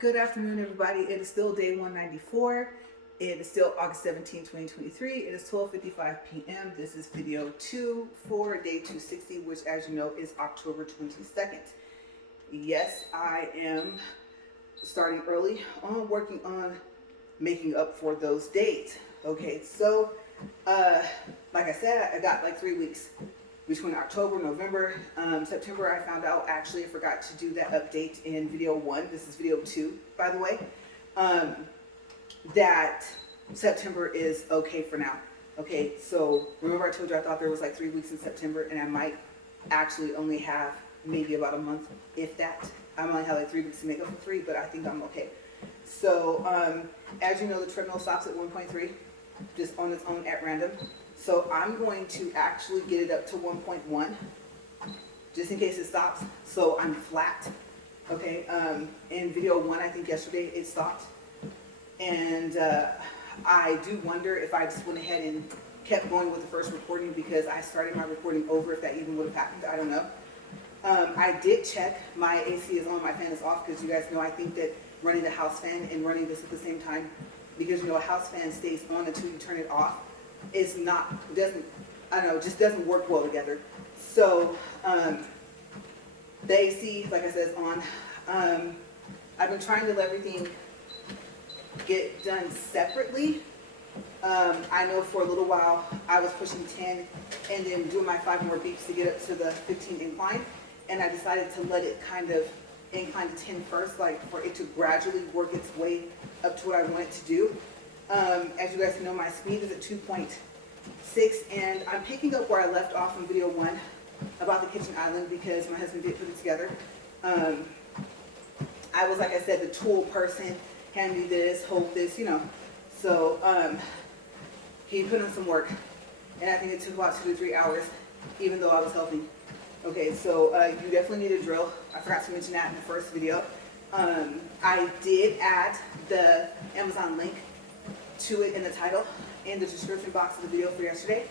Good afternoon, everybody. It is still day 194. It is still August 17, 2023. It is 12:55 p.m. This is video 2 for day 260, which, as you know, is October 22nd. Yes, I am starting early on working on making up for those days. Okay, so like I said, I got like 3 weeks between October, November, September. I found out, actually, I forgot to do that update in video 1. This is video 2, by the way, that September is okay for now. Okay, so remember I told you I thought there was like 3 weeks in September, and I might actually only have maybe about a month, if that. I only have like 3 weeks to make up for 3, but I think I'm okay. So as you know, the treadmill stops at 1.3, just on its own at random. So I'm going to actually get it up to 1.1, just in case it stops, so I'm flat. Okay, in video 1, I think yesterday it stopped. And I do wonder if I just went ahead and kept going with the first recording, because I started my recording over, if that even would have happened, I don't know. I did check, my AC is on, my fan is off, because you guys know I think that running the house fan and running this at the same time, because you know a house fan stays on until you turn it off, is not, doesn't, I don't know, just doesn't work well together. So the AC, like I said, is on. I've been trying to let everything get done separately. I know for a little while I was pushing 10 and then doing my 5 more beeps to get up to the 15 incline, and I decided to let it kind of incline to 10 first, like for it to gradually work its way up to what I want it to do. As you guys know, my speed is at 2.6, and I'm picking up where I left off in video 1 about the kitchen island, because my husband did put it together. I was, like I said, the tool person, hand me this, hold this, you know. So he put in some work, and I think it took about 2 to 3 hours, even though I was helping. Okay, so you definitely need a drill. I forgot to mention that in the first video. I did add the Amazon link to it in the title and the description box of the video for yesterday.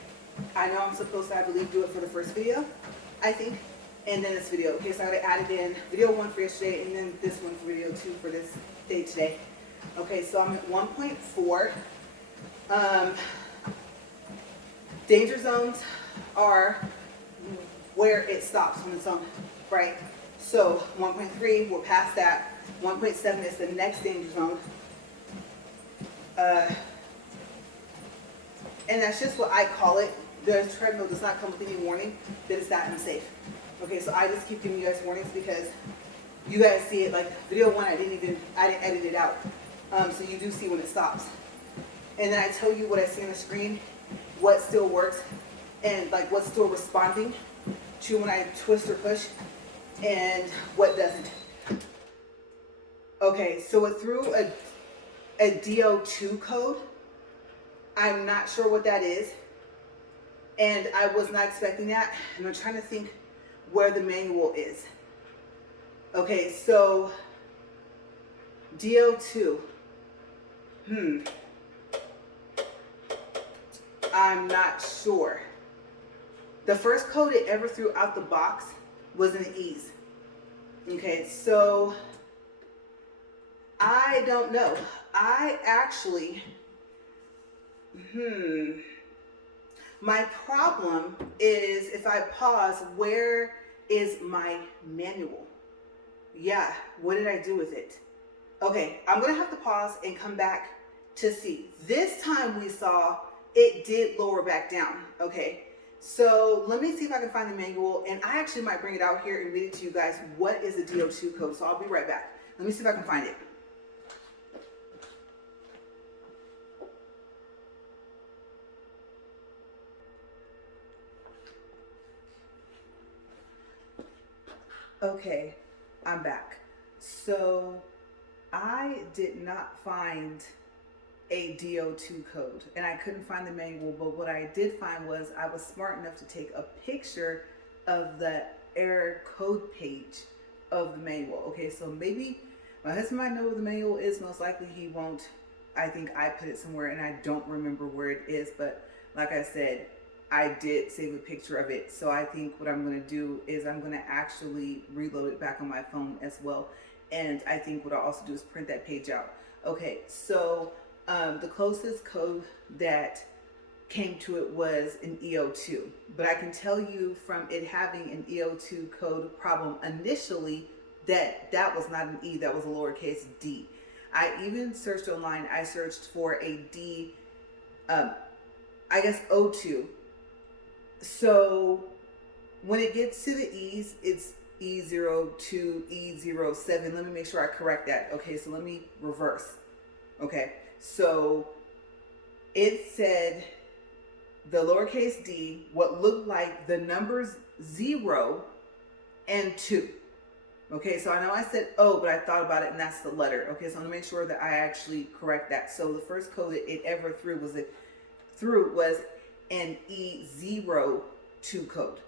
I know I'm supposed to, I believe, do it for the first video, I think, and then this video. Okay, so I added in video 1 for yesterday, and then this one for video 2 for this day today. Okay, so I'm at 1.4. Danger zones are where it stops on its own, right? So 1.3, we're past that. 1.7 is the next danger zone. And that's just what I call it. The treadmill does not come with any warning that it's that unsafe. Okay, so I just keep giving you guys warnings because you guys see it. Like video 1, I didn't edit it out. So you do see when it stops. And then I tell you what I see on the screen, what still works, and like what's still responding to when I twist or push, and what doesn't. Okay, so it threw a DO2 code. I'm not sure what that is, and I was not expecting that, and I'm trying to think where the manual is. Okay, so DO2. I'm not sure. The first code it ever threw out the box was an ease. Okay, so I don't know. I actually, my problem is if I pause, where is my manual? Yeah, what did I do with it? Okay, I'm gonna have to pause and come back to see. This time we saw it did lower back down, okay? So let me see if I can find the manual, and I actually might bring it out here and read it to you guys. What is the DO2 code? So I'll be right back. Let me see if I can find it. Okay, I'm back. So I did not find a DO2 code, and I couldn't find the manual, but what I did find was I was smart enough to take a picture of the error code page of the manual. Okay, so maybe my husband might know where the manual is. Most likely he won't. I think I put it somewhere and I don't remember where it is, but like I said, I did save a picture of it. So I think what I'm going to do is I'm going to actually reload it back on my phone as well. And I think what I'll also do is print that page out. Okay, so the closest code that came to it was an EO2, but I can tell you from it having an EO2 code problem initially that that was not an E, that was a lowercase d. I even searched online, I searched for a D, I guess O2. So when it gets to the E's, it's E02, E07. Let me make sure I correct that. Okay, so let me reverse. Okay, so it said the lowercase d, what looked like the numbers 0 and 2. Okay, so I know I said O, but I thought about it and that's the letter. Okay, so I'm gonna make sure that I actually correct that. So the first code that it ever threw was an E02 code.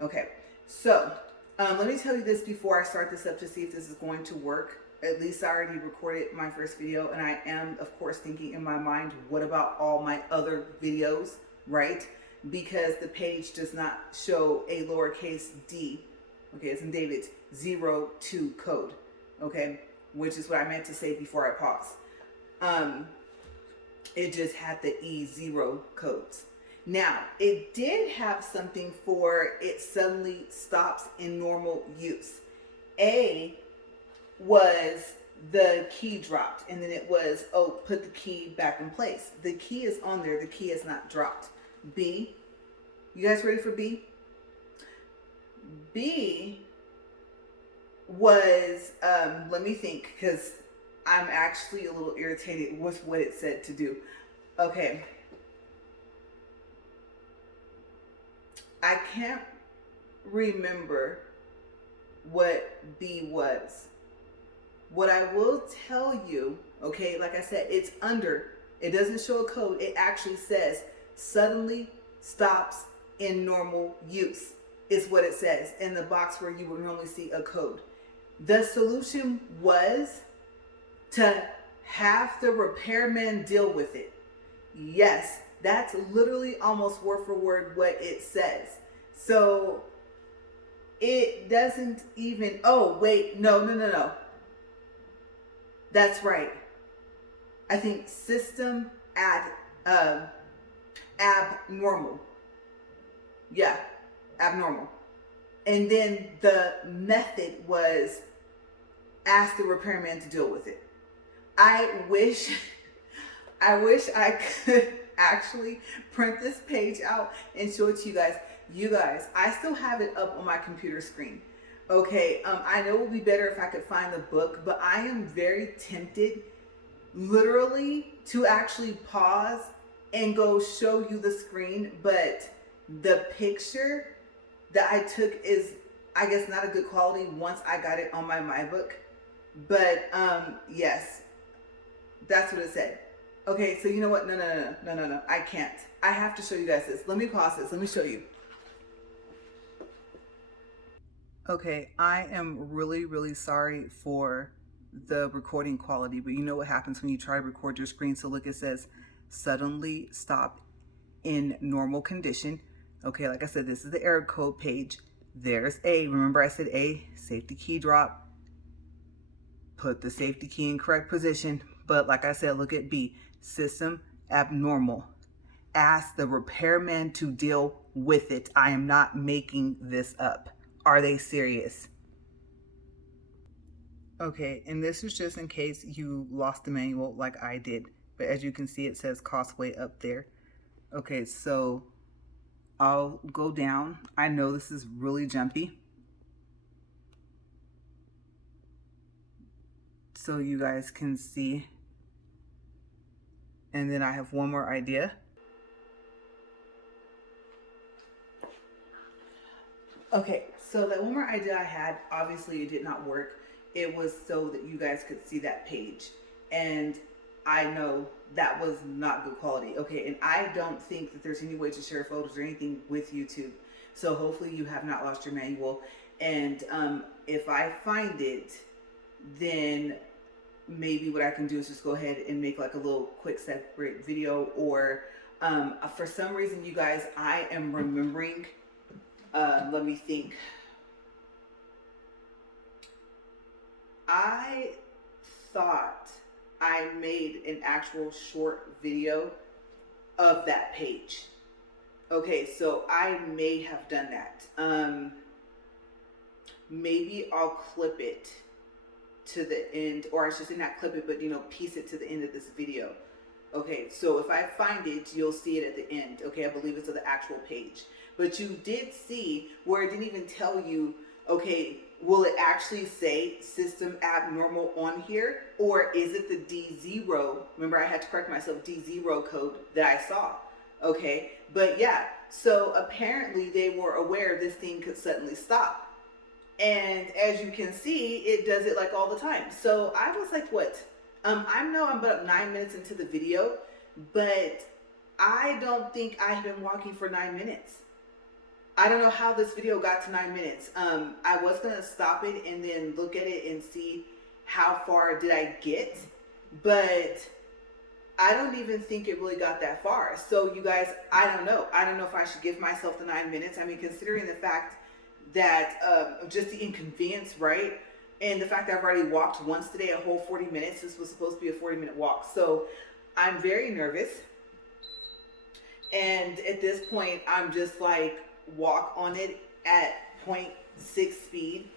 Okay, so let me tell you this before I start this up to see if this is going to work. At least I already recorded my first video, and I am, of course, thinking in my mind, what about all my other videos, right? Because the page does not show a lowercase d. Okay, it's in David's 02 code. Okay, which is what I meant to say before I pause. It just had the E0 codes. Now, it did have something for it suddenly stops in normal use. A was the key dropped, and then it was, oh, put the key back in place. The key is on there, the key is not dropped. B, you guys ready for B? B was, let me think, because I'm actually a little irritated with what it said to do. Okay. I can't remember what B was. What I will tell you, okay, like I said, it's under. It doesn't show a code. It actually says suddenly stops in normal use is what it says in the box where you would normally see a code. The solution was to have the repairman deal with it. Yes, that's literally almost word for word what it says. So it doesn't even, oh, wait, no. That's right. I think system abnormal. Yeah, abnormal. And then the method was ask the repairman to deal with it. I wish I could actually print this page out and show it to you guys. You guys, I still have it up on my computer screen. Okay, I know it would be better if I could find the book, but I am very tempted literally to actually pause and go show you the screen, but the picture that I took is, I guess, not a good quality once I got it on my MyBook. But yes, that's what it said. Okay, so you know what? No, I can't. I have to show you guys this. Let me pause this. Let me show you. Okay, I am really sorry for the recording quality, but you know what happens when you try to record your screen. So look, it says suddenly stop in normal condition. Okay, like I said, this is the error code page. There's A. Remember I said A, safety key drop. Put the safety key in correct position. But like I said, look at B, system abnormal. Ask the repairman to deal with it. I am not making this up. Are they serious? Okay, and this is just in case you lost the manual like I did. But as you can see, it says Causeway up there. Okay, so I'll go down. I know this is really jumpy, so you guys can see. And then I have one more idea. Okay, so that one more idea I had, obviously it did not work. It was so that you guys could see that page. And I know that was not good quality. Okay, and I don't think that there's any way to share photos or anything with YouTube. So hopefully you have not lost your manual. And if I find it, then maybe what I can do is just go ahead and make like a little quick separate video. Or for some reason, you guys, I am remembering, let me think. I thought I made an actual short video of that page. Okay, so I may have done that. Maybe I'll clip it to the end, or I should say not clip it, but piece it to the end of this video. Okay, so if I find it, you'll see it at the end. Okay, I believe it's to the actual page. But you did see where it didn't even tell you, okay, will it actually say system abnormal on here? Or is it the D0? Remember, I had to correct myself, D0 code that I saw. Okay, but yeah, so apparently they were aware this thing could suddenly stop. And as you can see, it does it like all the time. So I was like, what? I know I'm about 9 minutes into the video, but I don't think I've been walking for 9 minutes. I don't know how this video got to 9 minutes. I was gonna stop it and then look at it and see how far did I get, but I don't even think it really got that far. So you guys, I don't know. I don't know if I should give myself the 9 minutes. I mean, considering the fact that just the inconvenience, right? And the fact that I've already walked once today, a whole 40 minutes. This was supposed to be a 40-minute walk. So I'm very nervous. And at this point, I'm just like, walk on it at 0.6 speed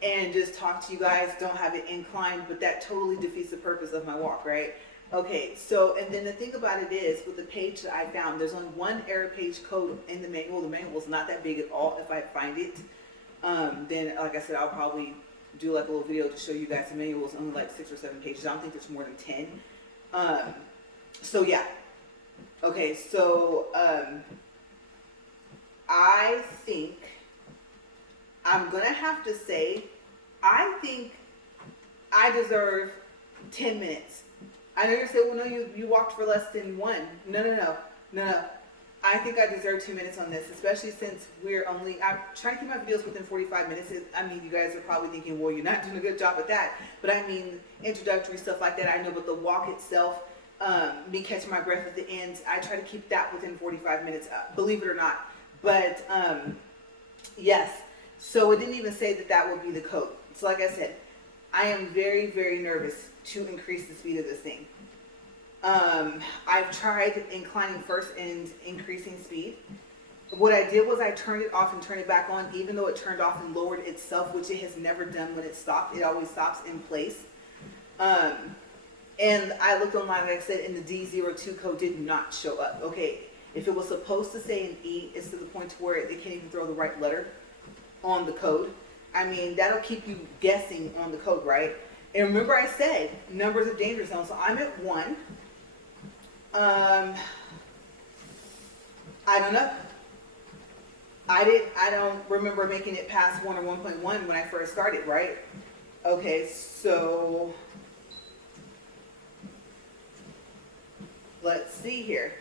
and just talk to you guys. Don't have it inclined, but that totally defeats the purpose of my walk, right? Okay, so, and then the thing about it is, with the page that I found, there's only one error page code in the manual. The manual is not that big at all. If I find it, then, like I said, I'll probably do like a little video to show you guys. The manual is only like 6 or 7 pages. I don't think there's more than 10. So yeah. Okay, so, I think I'm gonna have to say, I think I deserve 10 minutes. I know you're saying, well, no, you walked for less than 1. No. I think I deserve 2 minutes on this, especially since I'm trying to keep my videos within 45 minutes. I mean, you guys are probably thinking, well, you're not doing a good job at that. But I mean, introductory stuff like that, I know, but the walk itself, me catching my breath at the end, I try to keep that within 45 minutes, believe it or not. But, yes, so it didn't even say that would be the code. So like I said, I am very, very nervous to increase the speed of this thing. I've tried inclining first and increasing speed. What I did was I turned it off and turned it back on, even though it turned off and lowered itself, which it has never done when it stopped. It always stops in place. And I looked online, like I said, and the D02 code did not show up. Okay, if it was supposed to say an E, it's to the point where it can't even throw the right letter on the code. I mean, that'll keep you guessing on the code, right? And remember I said, numbers of danger zone. So I'm at 1. I don't know. I don't remember making it past 1 or 1.1 when I first started, right? Okay, so let's see here.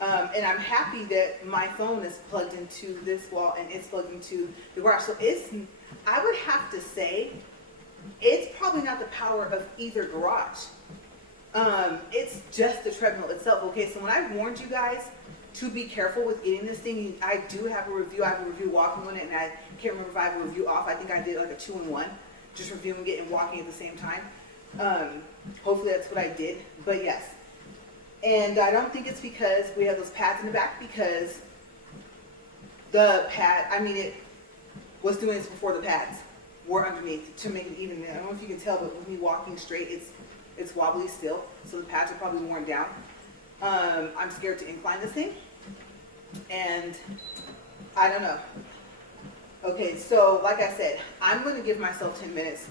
And I'm happy that my phone is plugged into this wall and it's plugged into the garage. So I would have to say, it's probably not the power of either garage. It's just the treadmill itself. Okay, so when I warned you guys to be careful with getting this thing, I do have a review. I have a review walking on it, and I can't remember if I have a review off. I think I did like a 2-in-1, just reviewing it and walking at the same time. Hopefully that's what I did, but yes. And I don't think it's because we have those pads in the back, because the pad, I mean, it was doing this before the pads were underneath to make it even. I don't know if you can tell, but with me walking straight, it's wobbly still, so the pads are probably worn down. I'm scared to incline this thing, and I don't know. Okay, so like I said, I'm going to give myself 10 minutes.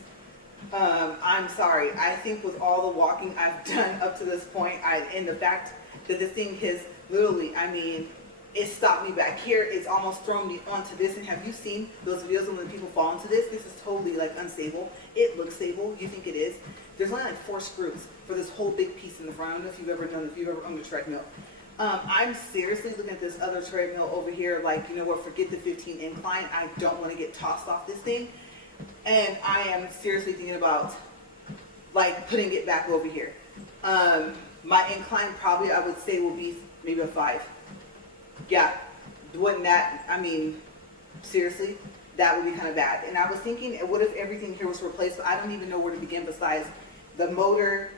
I'm sorry. I think with all the walking I've done up to this point, and the fact that this thing has literally, I mean, it stopped me back here. It's almost thrown me onto this. And have you seen those videos when people fall into this? This is totally like unstable. It looks stable. You think it is. There's only like 4 screws for this whole big piece in the front. I don't know if you've ever owned a treadmill. I'm seriously looking at this other treadmill over here, like, you know what, forget the 15 incline. I don't want to get tossed off this thing. And I am seriously thinking about like putting it back over here. My incline probably, I would say, will be maybe a 5. Yeah, wasn't that, I mean, seriously. that would be kind of bad. And I was thinking, what if everything here was replaced? So I don't even know where to begin besides the motor.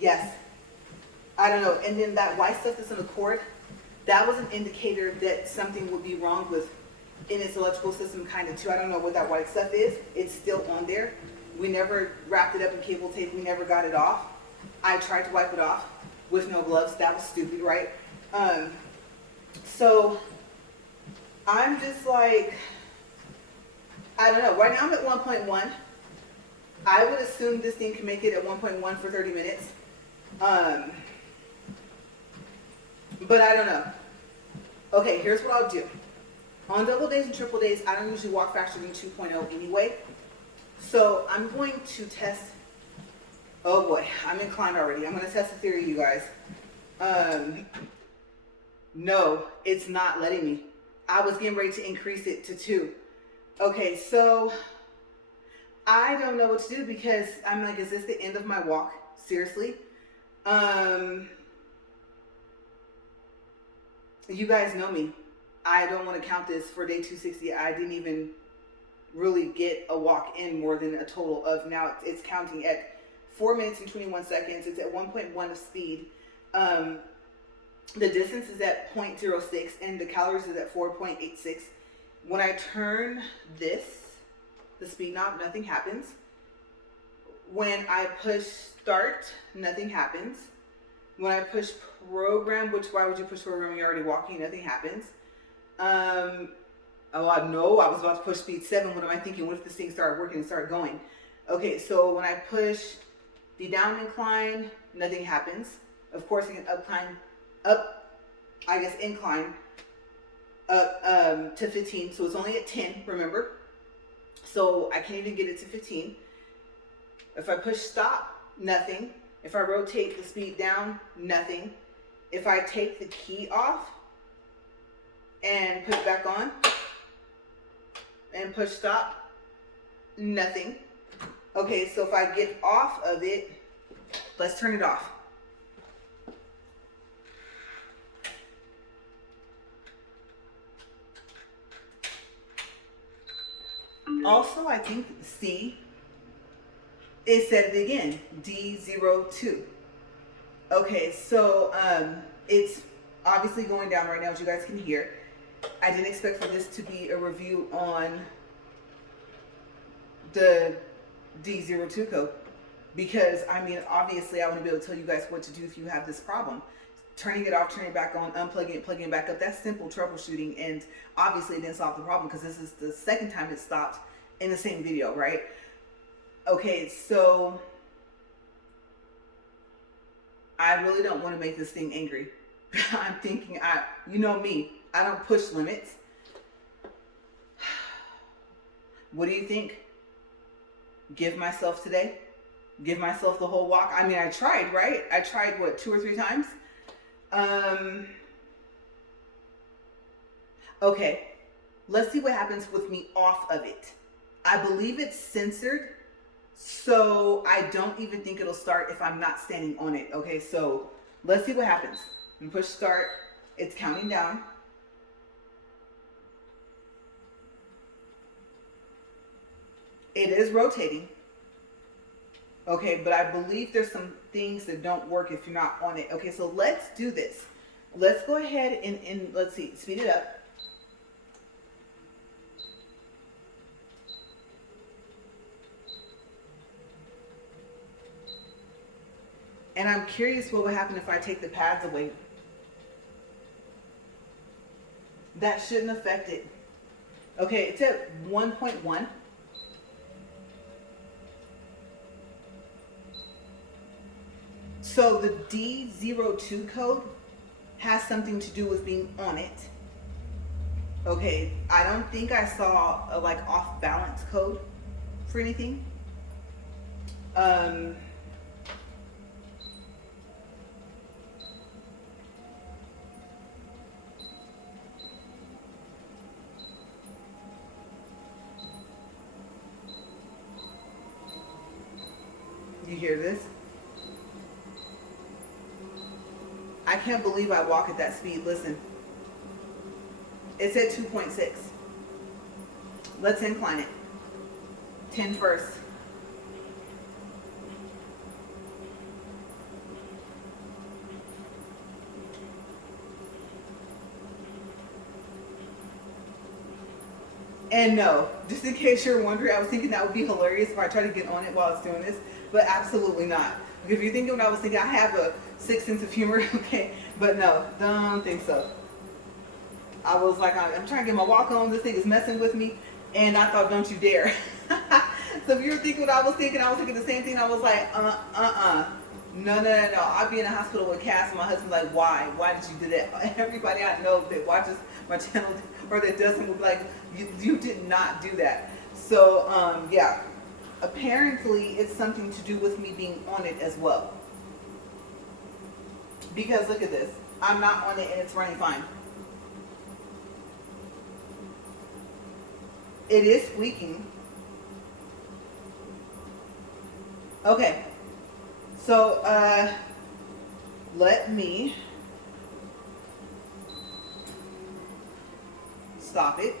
Yes, I don't know. And then that white stuff that's in the cord, that was an indicator that something would be wrong with in its electrical system kind of too. I don't know what that white stuff is. It's still on there. We never wrapped it up in cable tape. We never got it off. I tried to wipe it off with no gloves. That was stupid, right? So I'm just like, I don't know. Right now I'm at 1.1. I would assume this thing can make it at 1.1 for 30 minutes. But I don't know. Okay, here's what I'll do. On double days and triple days, I don't usually walk faster than 2.0 anyway. So I'm going to test, oh boy, I'm inclined already. I'm going to test the theory, you guys. No, it's not letting me. I was getting ready to increase it to 2. Okay, so I don't know what to do because I'm like, is this the end of my walk? Seriously? You guys know me. I don't want to count this for day 260. I didn't even really get a walk in more than a total of, now it's counting at 4 minutes and 21 seconds. It's at 1.1 of speed. The distance is at 0.06 and the calories is at 4.86. When I turn this, the speed knob, nothing happens. When I push start, nothing happens. When I push program, which why would you push program when you're already walking? Nothing happens. Oh, I know I was about to push speed 7. What am I thinking? What if this thing started working and started going? Okay, so when I push the down incline, nothing happens. Of course, I can incline up to 15. So it's only at 10, remember? So I can't even get it to 15. If I push stop, nothing. If I rotate the speed down, nothing. If I take the key off and put it back on and push stop, nothing. Okay, so if I get off of it, let's turn it off. Also, I think C, it said it again, D02. Okay, so it's obviously going down right now, as you guys can hear. I didn't expect for this to be a review on the D02 code because, I mean, obviously I want to be able to tell you guys what to do if you have this problem. Turning it off, turning it back on, unplugging it, plugging it back up, that's simple troubleshooting, and obviously it didn't solve the problem because this is the second time it stopped in the same video, right? Okay, so I really don't want to make this thing angry. I'm thinking, you know me, I don't push limits. What do you think? Give myself today? Give myself the whole walk? I mean, I tried, right? I tried, what, 2 or 3 times? Okay, let's see what happens with me off of it. I believe it's censored, so I don't even think it'll start if I'm not standing on it. Okay, so let's see what happens. And push start, it's counting down. It is rotating. Okay, but I believe there's some things that don't work if you're not on it. Okay, so let's do this. Let's go ahead and let's see, speed it up. And I'm curious what would happen if I take the pads away. That shouldn't affect it. Okay, it's at 1.1. So the D02 code has something to do with being on it. Okay, I don't think I saw a like off balance code for anything. You hear this? I can't believe I walk at that speed. Listen. It's at 2.6. Let's incline it. 10 first. And no, just in case you're wondering, I was thinking that would be hilarious if I tried to get on it while I was doing this, but absolutely not. If you're thinking what I was thinking, I have a sixth sense of humor, okay? But no, don't think so. I was like, I'm trying to get my walk on, this thing is messing with me, and I thought, don't you dare. So if you were thinking what I was thinking the same thing. I was like, no. I'd be in a hospital with Cass, and my husband's like, why? Why did you do that? Everybody I know that watches my channel or that doesn't would be like, you did not do that. So, yeah. Apparently, it's something to do with me being on it as well. Because look at this. I'm not on it and it's running fine. It is squeaking. Okay. So, let me stop it.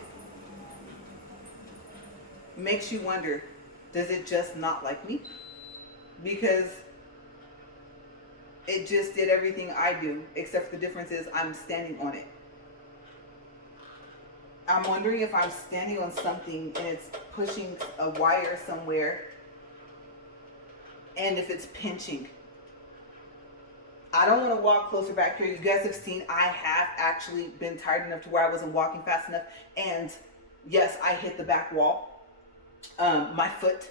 Makes you wonder, does it just not like me? Because it just did everything I do, except the difference is I'm standing on it. I'm wondering if I'm standing on something and it's pushing a wire somewhere, and if it's pinching. I don't want to walk closer back here. You guys have seen I have actually been tired enough to where I wasn't walking fast enough, and yes, I hit the back wall, my foot.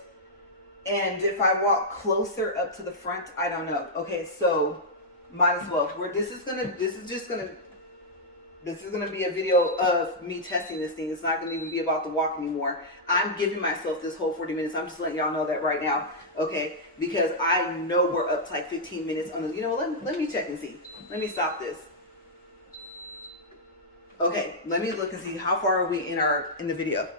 And if I walk closer up to the front, I don't know. Okay, so might as well. This is gonna be a video of me testing this thing. It's not gonna even be about the walk anymore. I'm giving myself this whole 40 minutes. I'm just letting y'all know that right now, okay? Because I know we're up to like 15 minutes on the, you know, let me check and see. Let me stop this. Okay, let me look and see how far are we in the video.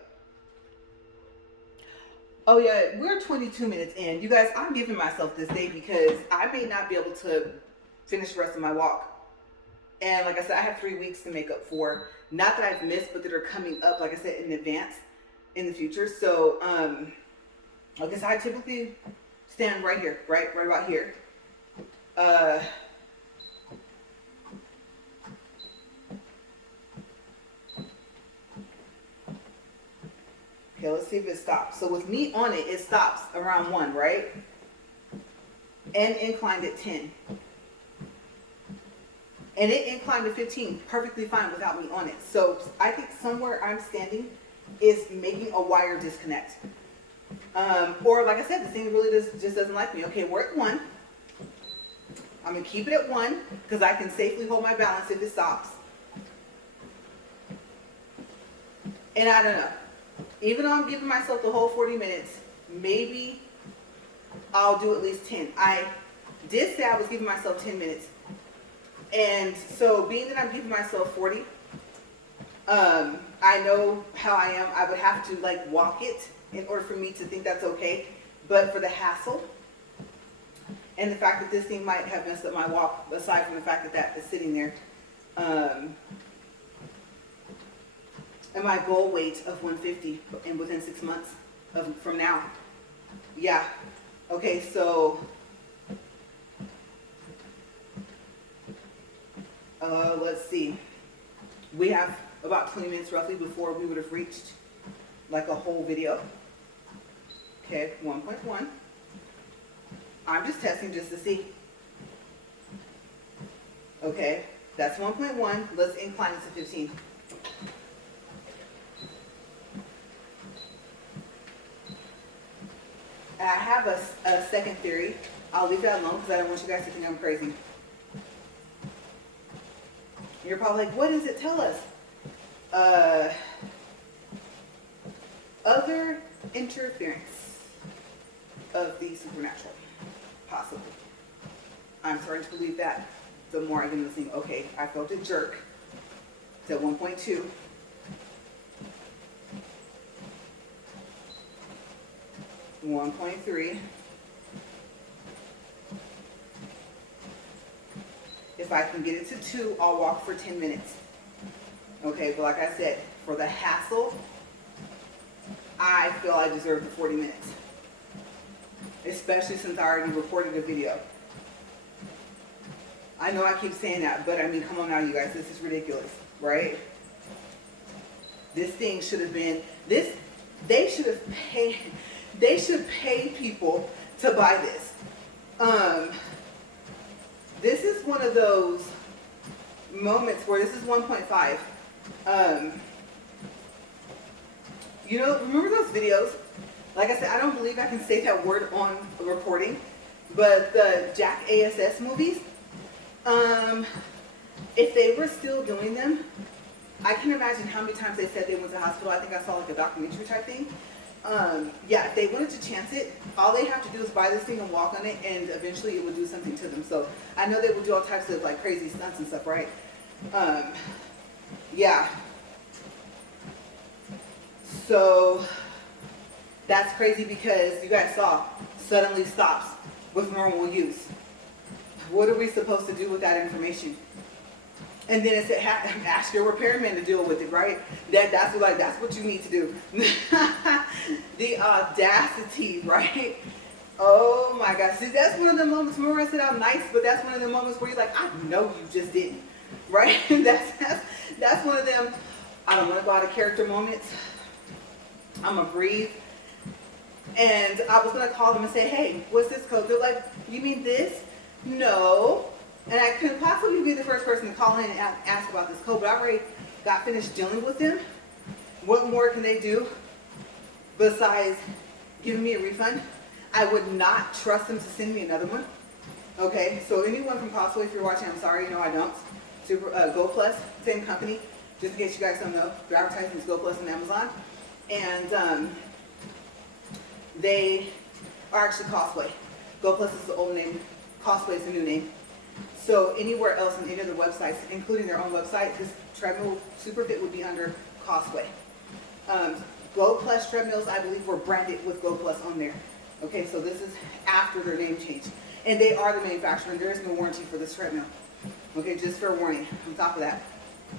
Oh yeah, we're 22 minutes in. You guys, I'm giving myself this day because I may not be able to finish the rest of my walk. And like I said, I have 3 weeks to make up for, not that I've missed, but that are coming up, like I said, in advance in the future. So, like I said, I typically stand right here, right about here. Okay, let's see if it stops. So with me on it, it stops around 1, right? And inclined at 10. And it inclined to 15 perfectly fine without me on it. So I think somewhere I'm standing is making a wire disconnect. Or like I said, the thing really just doesn't like me. Okay, we're at 1. I'm going to keep it at 1 because I can safely hold my balance if it stops. And I don't know. Even though I'm giving myself the whole 40 minutes, maybe I'll do at least 10. I did say I was giving myself 10 minutes. And so being that I'm giving myself 40, I know how I am. I would have to like walk it in order for me to think that's okay. But for the hassle and the fact that this thing might have messed up my walk, aside from the fact that that is sitting there, and my goal weight of 150 and within 6 months from now. Yeah. Okay, so let's see. We have about 20 minutes roughly before we would have reached like a whole video. Okay, 1.1. I'm just testing just to see. Okay, that's 1.1. Let's incline it to 15. And I have a second theory. I'll leave that alone because I don't want you guys to think I'm crazy. You're probably like, what does it tell us? Other interference of the supernatural, possibly. I'm starting to believe that the more I get into this thing. Okay, I felt it jerk to 1.2. .3. If I can get it to 2, I'll walk for 10 minutes. Okay, but like I said, for the hassle I feel I deserve the 40 minutes. Especially since I already recorded a video. I know I keep saying that, but I mean, come on now, you guys, this is ridiculous, right? This thing should have been, they should pay people to buy this. This is one of those moments where this is 1.5. You know, remember those videos? Like I said, I don't believe I can say that word on a recording, but the Jack ASS movies, if they were still doing them, I can imagine how many times they said they went to the hospital. I think I saw like a documentary type thing. Yeah, if they wanted to chance it, all they have to do is buy this thing and walk on it, and eventually it will do something to them. So I know they will do all types of like crazy stunts and stuff, right? Yeah. So that's crazy because you guys saw suddenly stops with normal use. What are we supposed to do with that information? And then it said, ask your repairman to deal with it, right? That's what you need to do. The audacity, right? Oh my gosh. See, that's one of the moments, remember I said I'm nice, but that's one of the moments where you're like, I know you just didn't, right? That's one of them, I don't want to go out of character moments. I'm going to breathe. And I was going to call them and say, hey, what's this code? They're like, you mean this? No. And I couldn't possibly be the first person to call in and ask about this code, but I already got finished dealing with them. What more can they do besides giving me a refund? I would not trust them to send me another one. Okay, so anyone from Costco, if you're watching, I'm sorry, no I don't. Go Plus, same company, just in case you guys don't know. Their advertising is Go Plus on Amazon. And they are actually Costway. Go Plus is the old name, Costway is the new name. So anywhere else on any of the websites, including their own website, this treadmill Superfit would be under Costway. Go Plus treadmills, I believe, were branded with Go Plus on there. Okay, so this is after their name change. And they are the manufacturer, and there is no warranty for this treadmill. Okay, just for a warning. On top of that,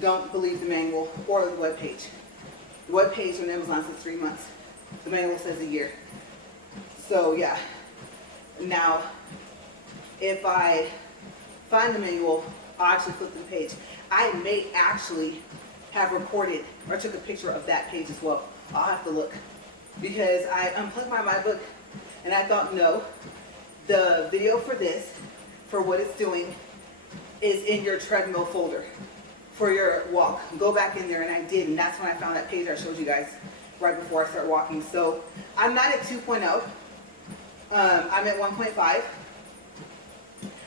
don't believe the manual or the webpage. The webpage on Amazon says 3 months. The manual says a year. So yeah. Now, if I find the manual, I'll actually flip to the page. I may actually have recorded or took a picture of that page as well. I'll have to look. Because I unplugged my MacBook and I thought, no, the video for this, for what it's doing, is in your treadmill folder for your walk. Go back in there, and I did, and that's when I found that page I showed you guys right before I start walking. So I'm not at 2.0. I'm at 1.5.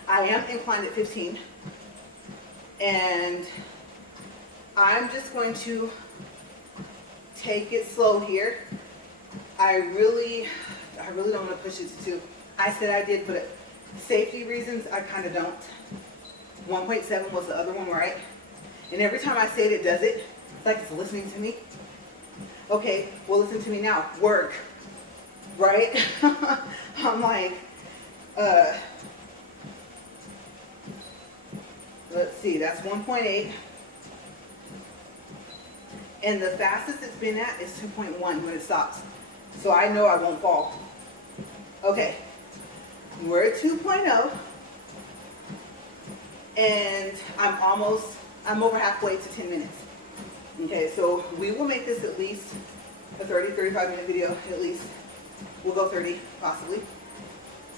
I am inclined at 15. And I'm just going to take it slow here. I really don't want to push it to 2. I said I did, but safety reasons, I kind of don't. 1.7 was the other one, right? And every time I say it, it does it. It's like it's listening to me. Okay, well, listen to me now. Work, right? I'm like, let's see, that's 1.8. And the fastest it's been at is 2.1 when it stops. So I know I won't fall. Okay, we're at 2.0. And I'm over halfway to 10 minutes. Okay, so we will make this at least a 35 minute video, at least. We'll go 30, possibly.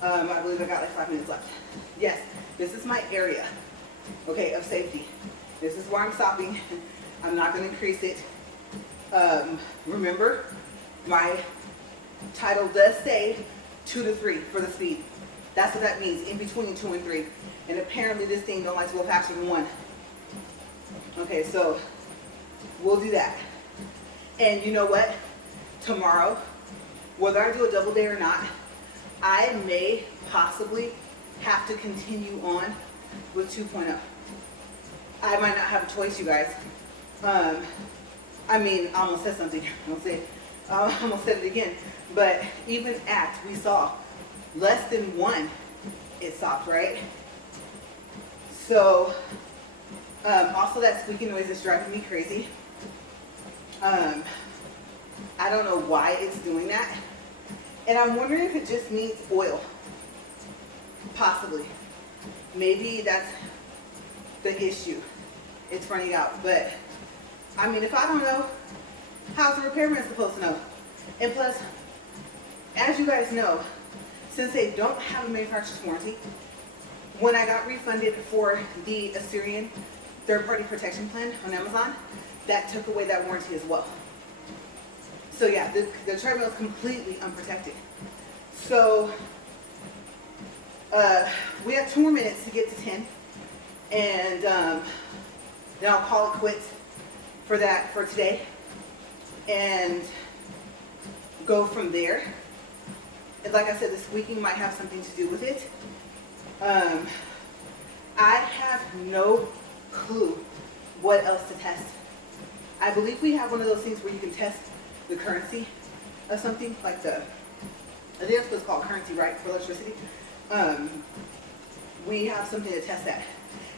I believe I got like 5 minutes left. Yes, this is my area, okay, of safety. This is where I'm stopping. I'm not going to increase it. Remember, my title does say 2 to 3 for the speed. That's what that means, in between 2 and 3. And apparently this thing don't like to go faster than 1. Okay, so we'll do that. And you know what? Tomorrow, whether I do a double day or not, I may possibly have to continue on with 2.0. I might not have a choice, you guys. I mean, I almost said something. I almost said it again. But even at, we saw, less than 1, it stopped, right? So, also that squeaky noise is driving me crazy. I don't know why it's doing that. And I'm wondering if it just needs oil. Possibly. Maybe that's the issue. It's running out. But, I mean, if I don't know, how's the repairman supposed to know? And plus, as you guys know, since they don't have a manufacturer's warranty, when I got refunded for the Assyrian third-party protection plan on Amazon, that took away that warranty as well. So yeah, the treadmill is completely unprotected. So we have 2 more minutes to get to 10, and then I'll call it quits for that for today, and go from there. And like I said, the squeaking might have something to do with it. I have no clue what else to test. I believe we have one of those things where you can test the currency of something, like I think that's what's called currency, right, for electricity. We have something to test that.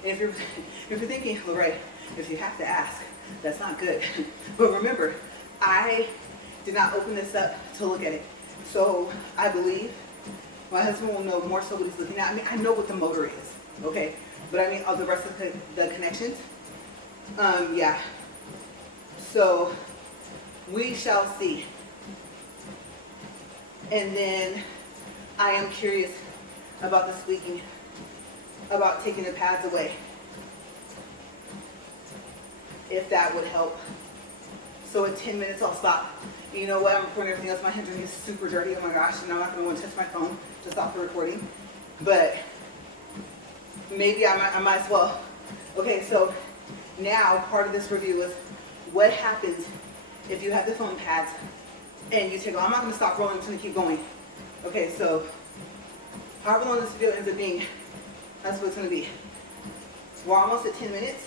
And if you're thinking, LaRae, if you have to ask, that's not good. But remember, I did not open this up to look at it. So I believe my husband will know more so what he's looking at. I mean, I know what the motor is, okay? But I mean, all the rest of the connections, yeah. So we shall see. And then I am curious about the squeaking, about taking the pads away, if that would help. So in 10 minutes I'll stop. You know what, I'm recording everything else. My hands are super dirty, oh my gosh, and I'm not gonna want to touch my phone to stop the recording. But maybe I might as well. Okay, so now part of this review is what happens if you have the foam pads and you take, I'm not gonna stop rolling, I'm just gonna keep going. Okay, so however long this video ends up being, that's what it's gonna be. We're almost at 10 minutes.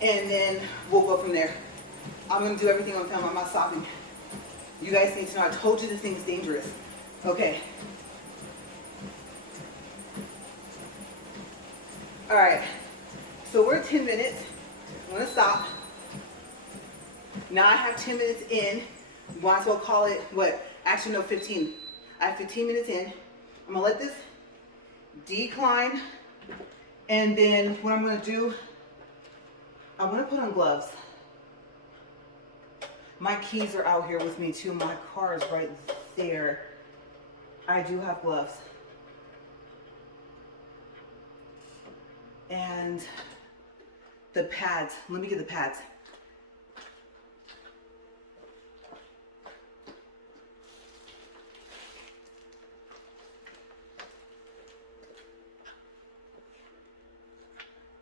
And then we'll go from there. I'm gonna do everything on film, I'm not stopping. You guys need to know, I told you this thing is dangerous. Okay. All right, so we're at 10 minutes. I'm gonna stop. Now I have 10 minutes in. Might as well call it, what? Actually, no, 15. I have 15 minutes in. I'm gonna let this decline. And then what I'm gonna do, I'm gonna put on gloves. My keys are out here with me too. My car is right there. I do have gloves. And the pads, let me get the pads.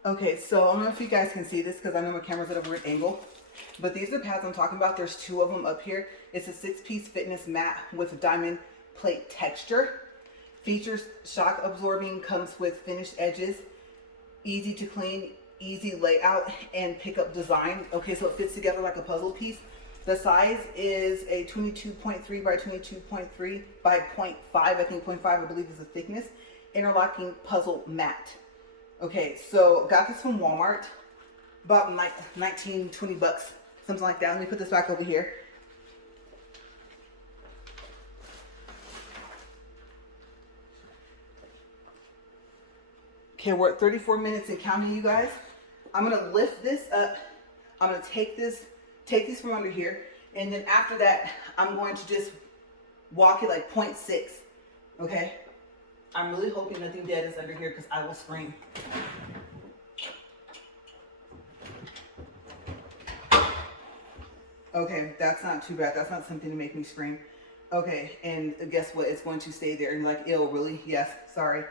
Okay, so I don't know if you guys can see this because I know my camera's at a weird angle, but these are pads I'm talking about. There's 2 of them up here. It's a 6-piece fitness mat with diamond plate texture. Features shock absorbing, comes with finished edges, easy to clean, easy layout, and pickup design. Okay, so it fits together like a puzzle piece. The size is a 22.3 by 22.3 by 0.5. I think 0.5 I believe is the thickness. Interlocking puzzle mat. Okay, so got this from Walmart, about like 19, 20 bucks, something like that. Let me put this back over here. Okay, we're at 34 minutes and counting, you guys. I'm gonna lift this up. I'm gonna take these from under here, and then after that, I'm going to just walk it like 0.6, okay? I'm really hoping nothing dead is under here because I will scream. Okay, that's not too bad. That's not something to make me scream. Okay, and guess what? It's going to stay there. And you're like, ew, really? Yes, sorry.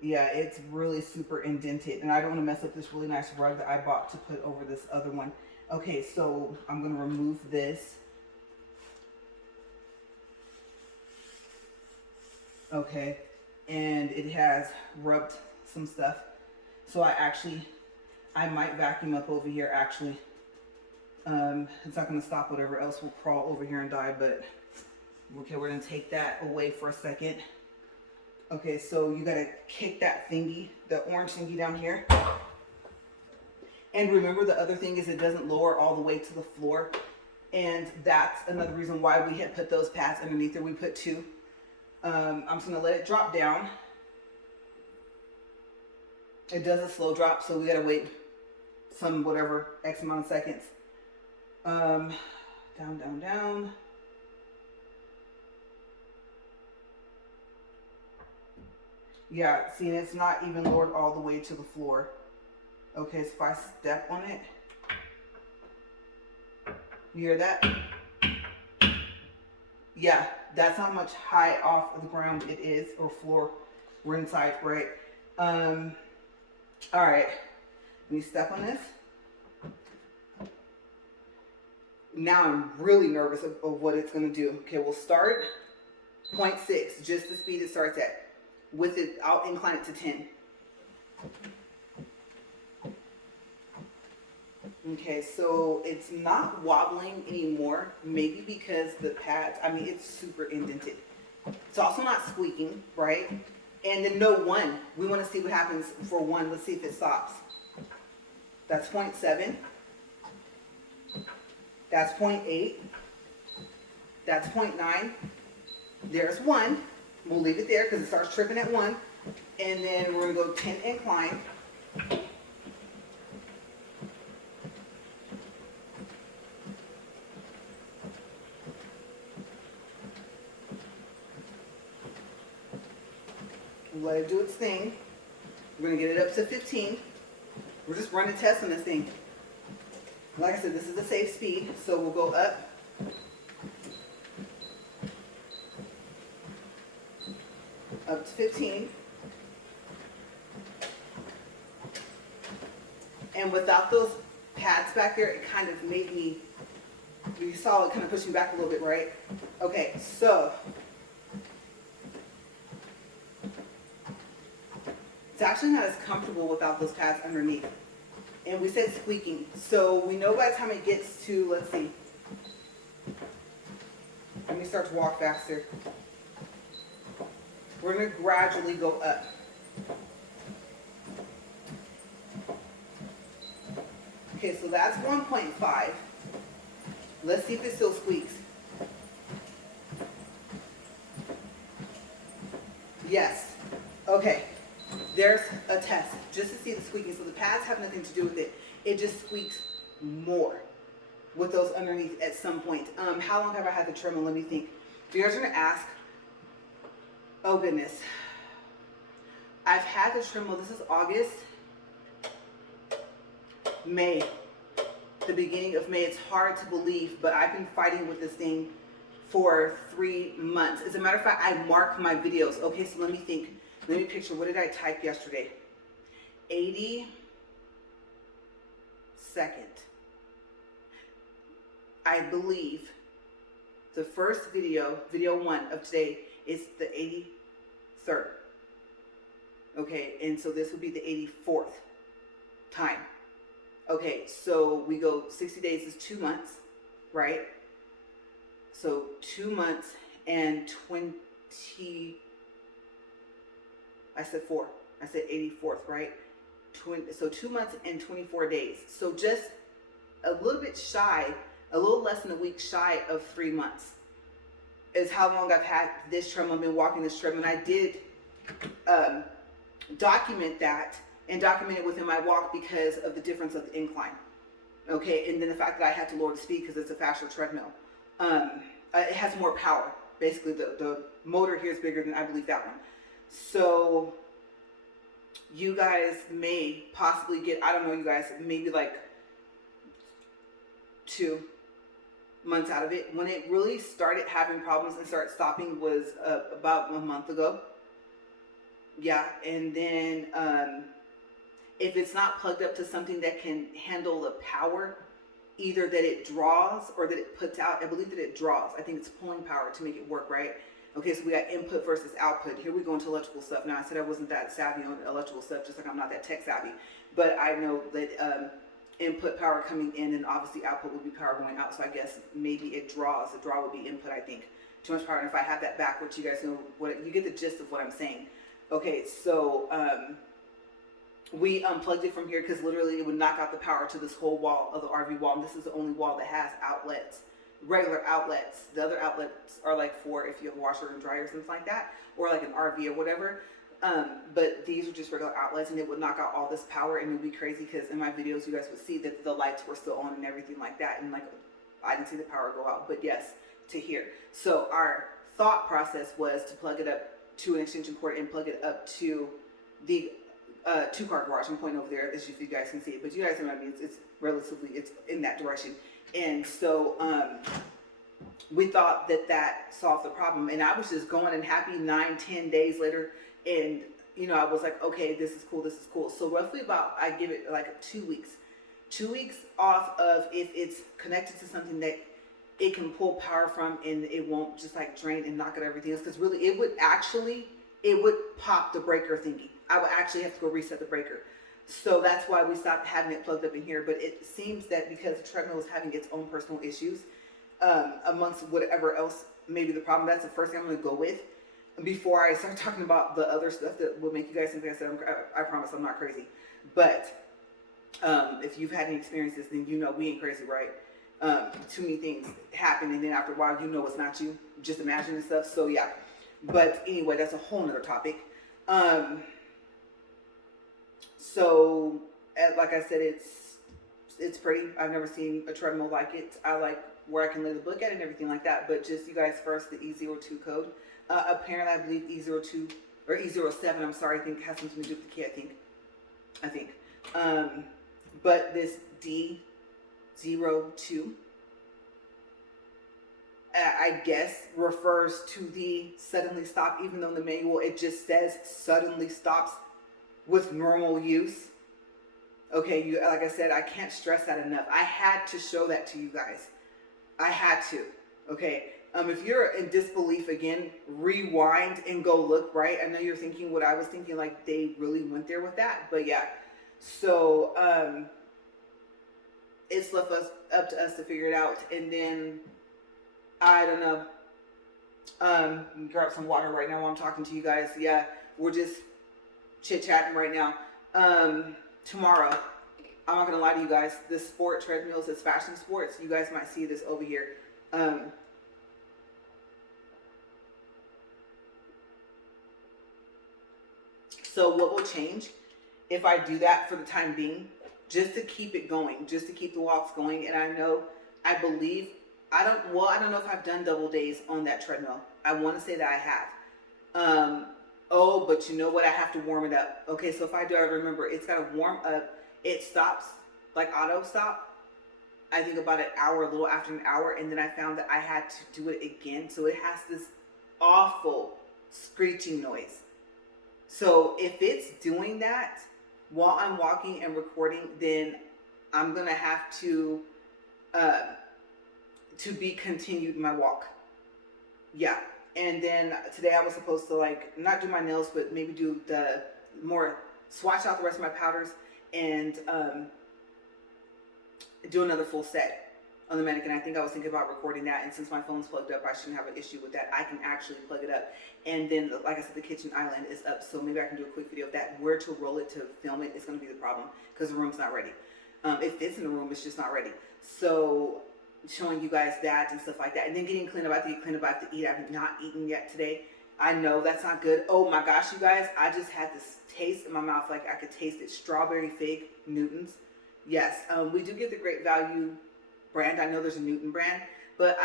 Yeah, it's really super indented, and I don't want to mess up this really nice rug that I bought to put over this other one. Okay, so I'm going to remove this. Okay, and it has rubbed some stuff. So I might vacuum up over here actually. It's not going to stop whatever else will crawl over here and die, but okay, we're going to take that away for a second. Okay, so you gotta kick that thingy, the orange thingy down here. And remember, the other thing is it doesn't lower all the way to the floor. And that's another reason why we had put those pads underneath there. We put two. I'm just gonna let it drop down. It does a slow drop, so we gotta wait some whatever X amount of seconds. Down, down, down. Yeah, see, it's not even lowered all the way to the floor. Okay, so if I step on it, you hear that? Yeah, that's how much high off of the ground it is, or floor. We're inside, right? All right, let me step on this. Now I'm really nervous of what it's gonna do. Okay, we'll start 0.6, just the speed it starts at. With it, I'll incline it to 10. Okay, so it's not wobbling anymore, maybe because the pads, I mean, it's super indented. It's also not squeaking, right? And then no one, we want to see what happens for one. Let's see if it stops. That's 0.7. That's 0.8. That's 0.9. There's 1. We'll leave it there because it starts tripping at 1. And then we're going to go 10 incline. Let it do its thing. We're going to get it up to 15. We're just running tests on this thing. Like I said, this is a safe speed, so we'll go up. Up to 15. And without those pads back there, it kind of made me, you saw it kind of push me back a little bit, right? Okay, so it's actually not as comfortable without those pads underneath. And we said squeaking. So we know by the time it gets to, let's see. Let me start to walk faster. We're going to gradually go up. Okay, so that's 1.5. Let's see if it still squeaks. Yes. Okay. There's a test just to see the squeaking. So the pads have nothing to do with it. It just squeaks more with those underneath at some point. How long have I had the treadmill? Let me think. If you guys are going to ask, oh goodness. I've had the treadmill, this is August, May, the beginning of May. It's hard to believe, but I've been fighting with this thing for 3 months. As a matter of fact, I mark my videos. Okay, so let me think. Let me picture, what did I type yesterday? 82nd. I believe the first video, video 1 of today, is the 83rd. Okay, and so this would be the 84th time. Okay, so we go 60 days is 2 months, right? So 2 months and 20, I said 4. I said 84th, right? So 2 months and 24 days. So just a little bit shy, a little less than a week shy of 3 months is how long I've had this treadmill. I've been walking this treadmill. And I did document that and document it within my walk because of the difference of the incline. Okay, and then the fact that I had to lower the speed because it's a faster treadmill. It has more power. Basically, the motor here is bigger than I believe that one. So you guys may possibly get, I don't know, you guys, maybe like 2 months out of it. When it really started having problems and started stopping was about 1 month ago. Yeah, and then if it's not plugged up to something that can handle the power, either that it draws or that it puts out, I believe that it draws. I think it's pulling power to make it work, right? Okay, so we got input versus output. Here we go into electrical stuff. Now, I said I wasn't that savvy on electrical stuff, just like I'm not that tech savvy. But I know that input power coming in and obviously output would be power going out. So I guess maybe it draws. The draw would be input, I think. Too much power. And if I have that backwards, you guys know what, you get the gist of what I'm saying. Okay, so we unplugged it from here because literally it would knock out the power to this whole wall of the RV wall. And this is the only wall that has outlets, regular outlets. The other outlets are like for if you have a washer and dryer or something like that, or like an RV or whatever. But these are just regular outlets, and it would knock out all this power, and it would be crazy because in my videos you guys would see that the lights were still on and everything like that, and like I didn't see the power go out, but yes, to here. So our thought process was to plug it up to an extension cord and plug it up to the two-car garage. I'm pointing over there as if you guys can see it, but you guys know what I mean. It's relatively, it's in that direction. And so we thought that that solved the problem. And I was just going and happy 9-10 days later. And, you know, I was like, okay, this is cool, this is cool. So roughly about, I give it like 2 weeks. 2 weeks off of if it's connected to something that it can pull power from and it won't just like drain and knock out everything else. Because really it would pop the breaker thingy. I would actually have to go reset the breaker. So that's why we stopped having it plugged up in here. But it seems that because the treadmill is having its own personal issues, amongst whatever else may be the problem, that's the first thing I'm going to go with before I start talking about the other stuff that will make you guys think I promise I'm not crazy. But if you've had any experiences, then you know we ain't crazy, right? Too many things happen, and then after a while, you know it's not you. Just imagining stuff. So yeah. But anyway, that's a whole nother topic. So like I said, it's pretty. I've never seen a treadmill like it. I like where I can lay the book at it and everything like that. But just you guys first, the E02 code. Apparently, I believe E02 or E07. I'm sorry, I think has something to do with the key. I think. But this D02, I guess, refers to the suddenly stop, even though in the manual it just says suddenly stops with normal use. Okay, like I said, I can't stress that enough. I had to show that to you guys. I had to. Okay. If you're in disbelief again, rewind and go look, right? I know you're thinking what I was thinking, like they really went there with that, but yeah. So it's left up to us to figure it out, and then I don't know. Grab some water right now while I'm talking to you guys. Yeah, we're just chit-chatting right now. Tomorrow, I'm not gonna lie to you guys, this sport treadmills, this fashion sports, you guys might see this over here. So what will change if I do that for the time being, just to keep it going, just to keep the walks going? And I know, I believe, I don't know if I've done double days on that treadmill. I want to say that I have. Oh, but you know what? I have to warm it up. Okay, so if I do, I remember it's got to warm up. It stops, like auto stop, I think about an hour, a little after an hour. And then I found that I had to do it again. So it has this awful screeching noise. So if it's doing that while I'm walking and recording, then I'm going to have to be continued my walk. Yeah. And then today I was supposed to like not do my nails, but maybe do the more swatch out the rest of my powders and do another full set on the mannequin. I think I was thinking about recording that, and since my phone's plugged up, I shouldn't have an issue with that. I can actually plug it up. And then, like I said, the kitchen island is up, so maybe I can do a quick video of that. Where to roll it to film it is going to be the problem because the room's not ready. It fits in the room, it's just not ready. So showing you guys that and stuff like that, and then getting clean up. I have to get clean up. I have to eat. I've not eaten yet today. I know that's not good. Oh my gosh, you guys, I just had this taste in my mouth, like I could taste it. Strawberry fig Newtons. Yes, we do get the Great Value brand. I know there's a Newton brand, but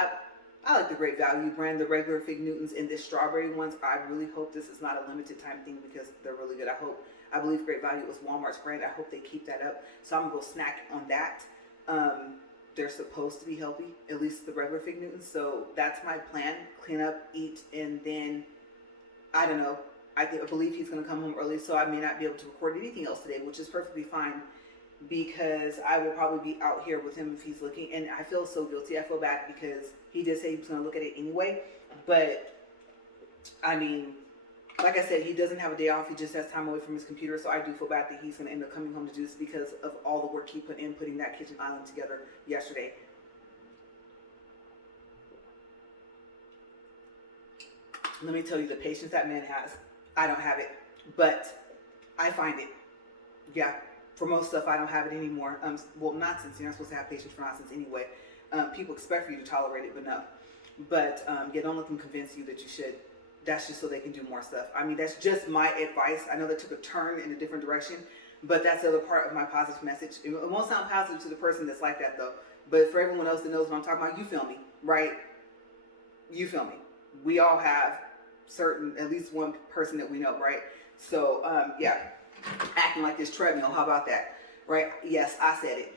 I like the Great Value brand, the regular fig Newtons, and the strawberry ones. I really hope this is not a limited time thing because they're really good. I believe Great Value was Walmart's brand. I hope they keep that up. So I'm gonna go snack on that. They're supposed to be healthy, at least the regular fig Newtons. So that's my plan. Clean up, eat, and then, I don't know. I believe he's going to come home early, so I may not be able to record anything else today, which is perfectly fine because I will probably be out here with him if he's looking. And I feel so guilty. I feel bad because he did say he was going to look at it anyway. But, I mean, like I said, he doesn't have a day off. He just has time away from his computer. So I do feel bad that he's going to end up coming home to do this because of all the work he put in putting that kitchen island together yesterday. Let me tell you the patience that man has. I don't have it. but I find it. Yeah, for most stuff, I don't have it anymore. Well, nonsense. You're not supposed to have patience for nonsense anyway. People expect for you to tolerate it, but no. But yeah, don't let them convince you that you should. That's just so they can do more stuff. I mean, that's just my advice. I know that took a turn in a different direction, but that's the other part of my positive message. It won't sound positive to the person that's like that though, but for everyone else that knows what I'm talking about, you feel me, right? You feel me. We all have at least one person that we know, right? So yeah, acting like this treadmill. How about that, right? Yes, I said it.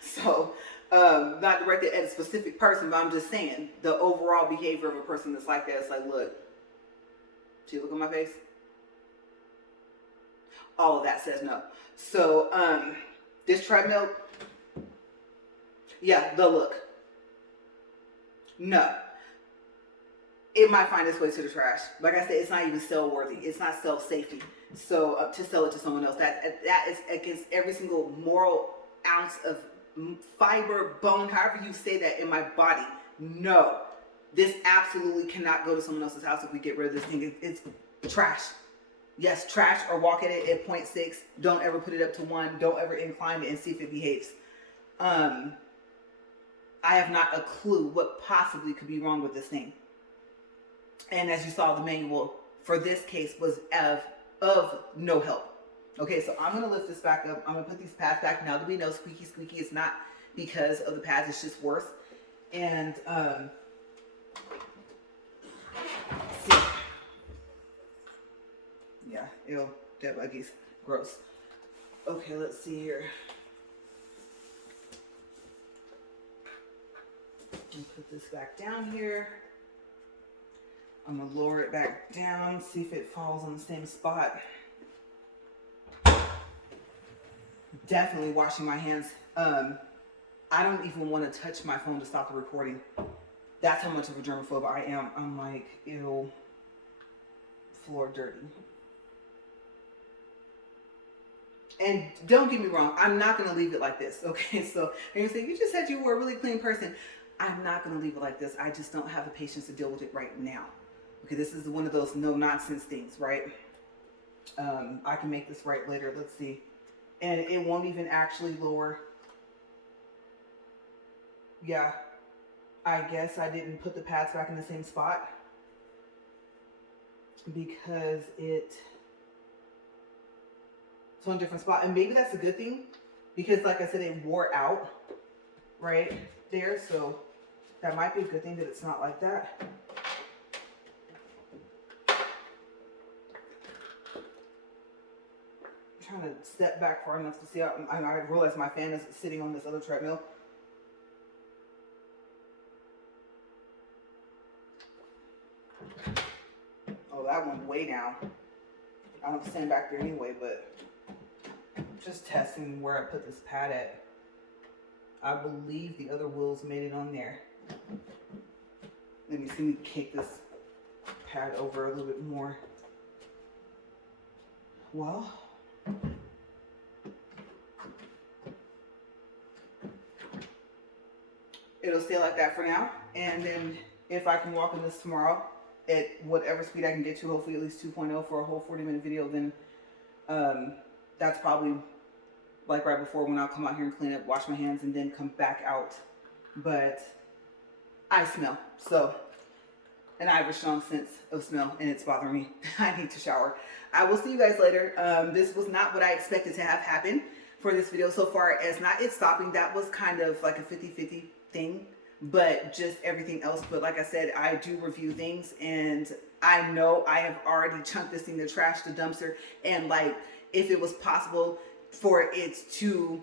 So not directed at a specific person, but I'm just saying the overall behavior of a person that's like that. It's like, look, see, look at my face. All of that says no. So this treadmill, yeah, the look. No. It might find its way to the trash. Like I said, it's not even sell worthy. It's not sell safety. So to sell it to someone else, that is against every single moral ounce of fiber, bone, however you say that, in my body. No, this absolutely cannot go to someone else's house if we get rid of this thing. It's trash. Yes, trash, or walk at it at 0.6. Don't ever put it up to 1. Don't ever incline it and see if it behaves. I have not a clue what possibly could be wrong with this thing. And as you saw, the manual for this case was of no help. Okay, so I'm going to lift this back up. I'm going to put these pads back. Now that we know squeaky, squeaky is not because of the pads. It's just worse. And see. Yeah, ew, dead buggies. Gross. Okay, let's see here. Put this back down here. I'm going to lower it back down, see if it falls on the same spot. Definitely washing my hands. I don't even want to touch my phone to stop the recording. That's how much of a germaphobe I am. I'm like, ew, floor dirty. And don't get me wrong, I'm not going to leave it like this. Okay, so you say, you just said you were a really clean person. I'm not going to leave it like this. I just don't have the patience to deal with it right now. Okay, this is one of those no nonsense things, right? I can make this right later. Let's see. And it won't even actually lower. Yeah, I guess I didn't put the pads back in the same spot because it's on a different spot. And maybe that's a good thing because, like I said, it wore out right there. So that might be a good thing that it's not like that. I'm trying to step back far enough to see how I realize my fan is sitting on this other treadmill. Oh, that one way down. I don't stand back there anyway, but just testing where I put this pad at. I believe the other wheels made it on there. Let me see me kick this pad over a little bit more. Well, it'll stay like that for now. And then if I can walk in this tomorrow at whatever speed I can get to, hopefully at least 2.0 for a whole 40-minute video, then that's probably like right before when I'll come out here and clean up, wash my hands, and then come back out. But I smell. So, and I have a strong sense of smell, and it's bothering me. I need to shower. I will see you guys later. This was not what I expected to have happen for this video so far as not it stopping. That was kind of like a 50-50 thing, but just everything else. But like I said, I do review things, and I know I have already chunked this thing to trash, the dumpster, and like if it was possible for it to,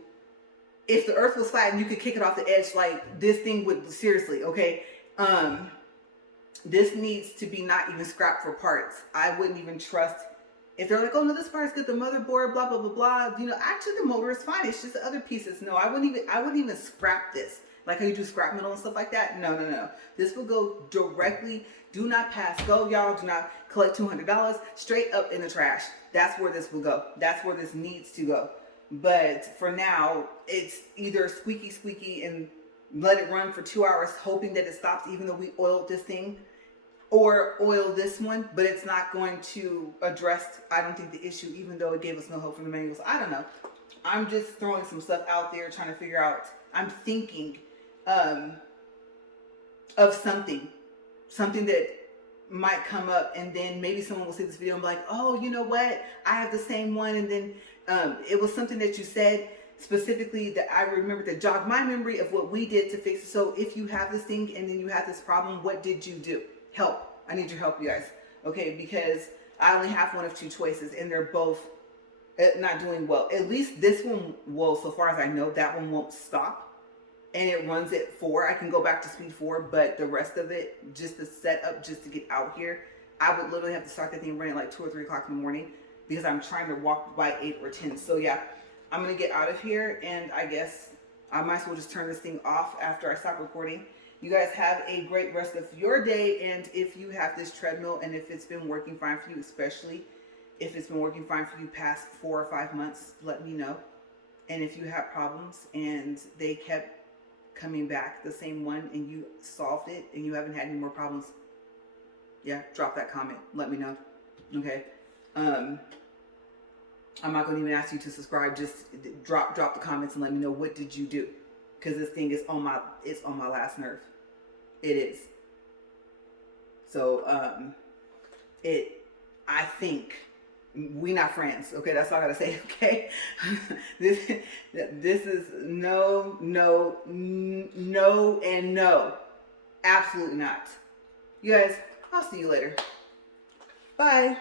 if the earth was flat and you could kick it off the edge, like this thing would, seriously, okay? This needs to be not even scrapped for parts. I wouldn't even trust, if they're like, oh no, this part's good, the motherboard, blah, blah, blah, blah. You know, actually the motor is fine. It's just the other pieces. No, I wouldn't even scrap this. Like how you do scrap metal and stuff like that. No, no, no. This will go directly, do not pass go, y'all. Do not collect $200 straight up in the trash. That's where this will go. That's where this needs to go. But for now, it's either squeaky, squeaky and let it run for 2 hours, hoping that it stops, even though we oiled this thing. or oil this one, but it's not going to address, I don't think, the issue, even though it gave us no help from the manuals. I don't know. I'm just throwing some stuff out there, trying to figure out. I'm thinking of something that might come up, and then maybe someone will see this video and be like, oh, you know what? I have the same one. And then it was something that you said specifically that I remember that jogged my memory of what we did to fix it. So if you have this thing and then you have this problem, what did you do? Help. I need your help, you guys. Okay, because I only have one of two choices, and they're both not doing well. At least this one, well, so far as I know, that one won't stop. And it runs at 4. I can go back to speed 4, but the rest of it, just the setup, just to get out here, I would literally have to start that thing running like 2 or 3 o'clock in the morning, because I'm trying to walk by 8 or 10. So yeah, I'm gonna get out of here, and I guess I might as well just turn this thing off after I stop recording. You guys have a great rest of your day, and if you have this treadmill and if it's been working fine for you, especially if it's been working fine for you past 4 or 5 months, let me know. And if you have problems and they kept coming back, the same one, and you solved it and you haven't had any more problems, yeah, drop that comment, let me know. Okay, I'm not going to even ask you to subscribe, just drop the comments and let me know, what did you do? Because this thing is on my last nerve. It is. So I think we not friends. Okay, that's all I gotta say. Okay, this is no, and no, absolutely not. You guys, I'll see you later. Bye.